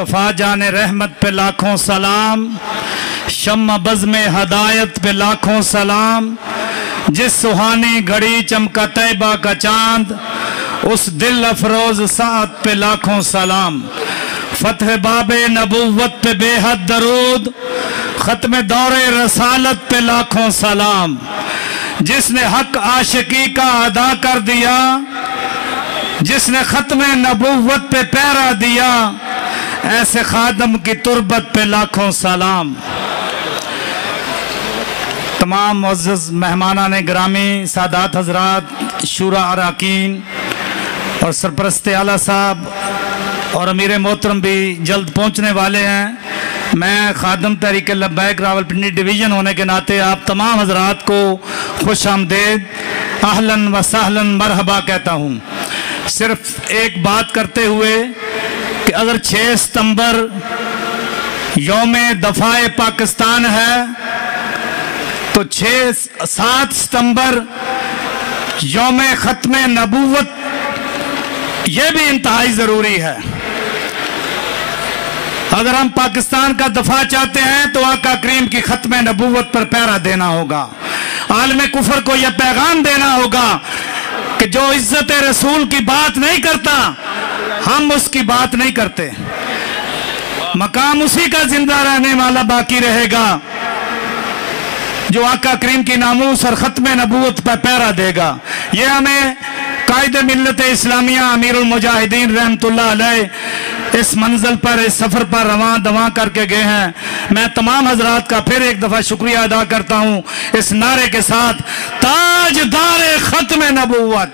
मुस्तफ़ा जाने रहमत पे लाखों सलाम, शम्मा बज़ में हदायत पे लाखों सलाम। जिस सुहानी घड़ी चमका तैबा का चांद, उस दिल अफरोज सात पे लाखों सलाम। फतह बाबे नबूवत पे बेहद दरूद, खत्म दौरे रसालत पे लाखों सलाम। जिसने हक आशिकी का अदा कर दिया, जिसने खत्म नबूवत पे पहरा दिया, ऐसे खादम की तुरबत पे लाखों सलाम। तमाम मुअज़्ज़ज़ मेहमानाने गिरामी, सादात हज़रात, शूरा अराकीन और सरपरस्त आला साहब और अमीर मोहतरम भी जल्द पहुंचने वाले हैं। मैं खादम तहरीक लब्बैक रावलपिंडी डिवीज़न होने के नाते आप तमाम हज़रात को खुश आमदेद, अहलन व सहलन मरहबा कहता हूँ। सिर्फ एक बात करते हुए कि अगर 6 सितंबर यौमे दफ़ाए पाकिस्तान है तो 7 सितंबर यौमे ख़त्म नबूवत ये भी इंतहाई ज़रूरी है। अगर हम पाकिस्तान का दफा चाहते हैं तो आका करीम की ख़त्म नबूवत पर पहरा देना होगा। आलम कुफर को यह पैगाम देना होगा कि जो इज्जत रसूल की बात नहीं करता, हम उसकी बात नहीं करते। मकाम उसी का जिंदा रहने वाला बाकी रहेगा जो आका करीम की नामूस और ख़त्म नबूवत पर पहरा देगा। यह हमें कायद मिल्लत इस्लामिया अमीरुल मुजाहिदीन रहमतुल्लाह अलैह इस मंजिल पर, इस सफ़र पर रवां दवां करके गए हैं। मैं तमाम हजरात का फिर एक दफ़ा शुक्रिया अदा करता हूँ इस नारे के साथ, ताजदार ख़त्म नबूवत।